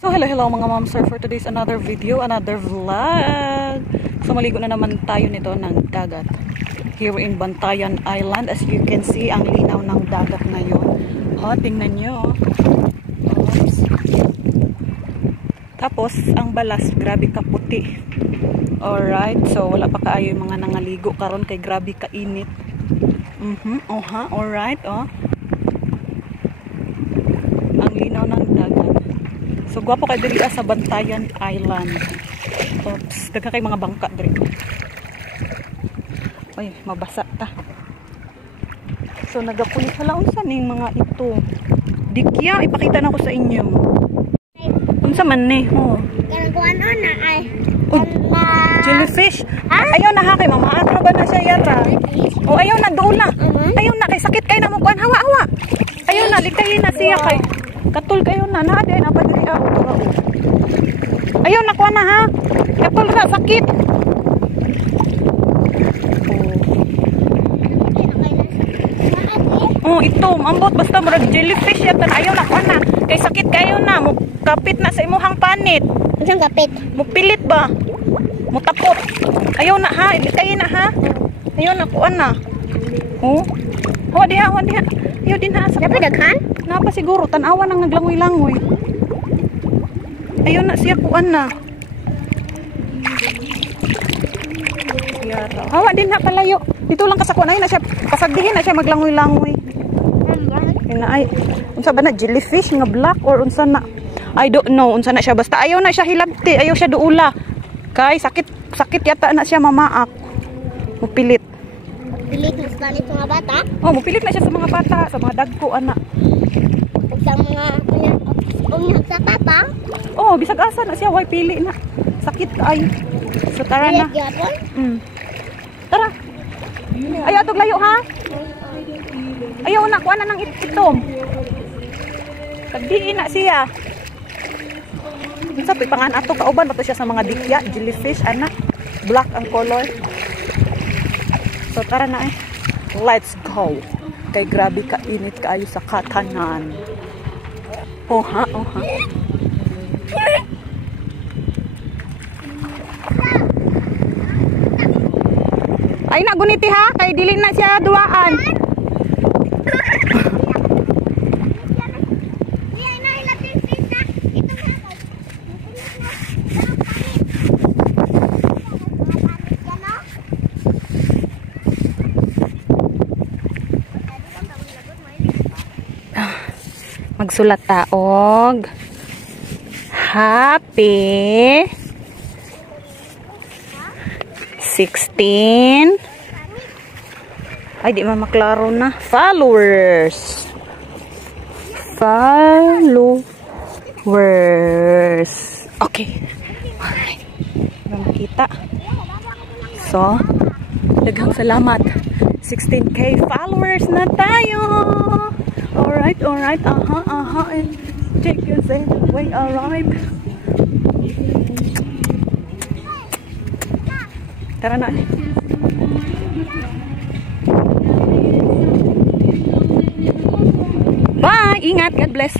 So hello mga mom sir, for today's another video, another vlog. So maligo na naman tayo nito ng dagat here in Bantayan Island. As you can see, ang linaw ng dagat ngayon. Tingnan nyo. Oops. Tapos ang balas, grabe kaputi. Alright, so wala pa kaayo yung mga nangaligo karon kay grabe kainit. Alright, ang linaw ng dagat. So, gwapo kayo diri sa Bantayan Island. Oops, daga kay mga bangka diri. Ay, mabasa ta. So, nagapulit hala unsa ning mga ito. Dikya, ipakita na ko sa inyo. Unsa man ni, Kuan na ay. Jellyfish. Ayaw na ha kay mama. Atro ba na siya yata? Ayaw na dula. Ayaw na kay sakit kay na mo kuan hawa. Ayaw na ligtayin na siya kay katul kayo na din apa diri ayaw na kuha na ha katul na sakit ito ambot basta murag jellyfish yata na ayaw na kuha na kay sakit kayo na mo kapit na sa imuhang panit unsang kapit mo pilit ba mo tapot ayaw na ha kayo na ha ayaw na kuha na diha ayaw din ha sa daghan napa siguro tanawa nang naglangoy-langoy. Ayun na siya kuan na. Hawa din na palayo. Dito lang kasakuan na siya. Pasagdihin na siya maglangoy-langoy. Ay, unsa ba na jellyfish nga black or unsa na? I don't know unsa na siya basta ayaw na siya hilabti, ayaw siya duula. Kay sakit yata na siya mamaak. Mupilit. Pilit mas ganit mga bata? Mupilit na siya sa mga bata, sa mga dagko ana. Sa mga unyag sa tata? Bisag asa na siya, way pili na. Sakit ay. So tara na. Tara. Ayaw atog layo ha. Ayaw na kuha na ng itom. Tagdiin na siya. Sa pangan ato kauban bato siya sa mga dikya, jellyfish ana. Black ang color. So tara na eh. Let's go. Kay grabe ka init kaayo sa katanan. Oha. Ay na guniti ha, kay dili na siya duaan. Magsulat taog. Happy 16. Ay, di maklaro na. Followers. Okay. Alright. Makita. So, daghang salamat. 16K followers na tayo. Alright. And take your say way alright. Tara na. Bye! Ingat. God bless.